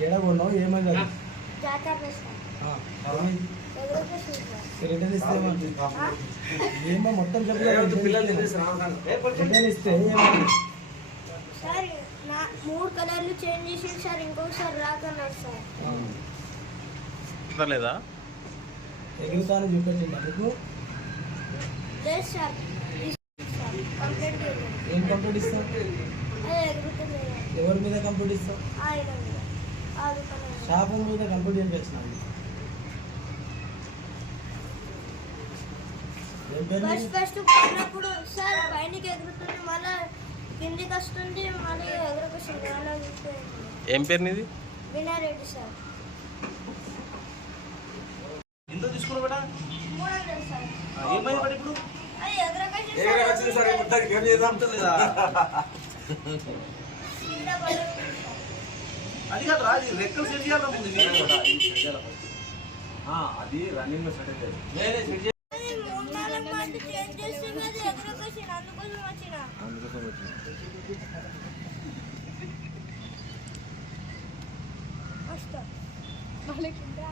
ఏడ కొన్నావు ఏమైంది అది రిటర్న్ ఇస్తే ఏమో మొత్తం రిటర్న్ ఇస్తే సార్ 3 కలర్లు చేంజ్ చేసి సార్ ఇంకొకసారి రాకన్నారు సార్ లేదా ఎగురుతాను చూపించండి అందుకు లేదు సార్ కంప్లీట్ ఏం కంప్లీట్ ఇస్తావు ఎవరి మీద కంప్లీట్ ఇస్తావు షాపు మీద కంప్లీట్ చేయించినావు ఫస్ట్ పోయినప్పుడు సార్ పైనకి ఎగురుతుంది మళ్ళీ కిందికి వస్తుంది మళ్ళీ ఎగురుకొస్తుంది అలా ఏం పేరు నీది వినారెడ్డి సార్ ఎంత తీసుకున్నావు బేటా 300 సార్ ఏమైంది బేట ఇప్పుడు అది ఎగురుకొచ్చింది సార్ మొత్తానికి ఏం చేద్దాం లేదా అది కాదు రా రెక్కలు సెట్ చేయాలి ముందు అది రన్నింగ్ లో సెట్ అవుతుంది చేంజ్ చేస్తే ఎగురుకొచ్చింది అందుకోసం వచ్చిన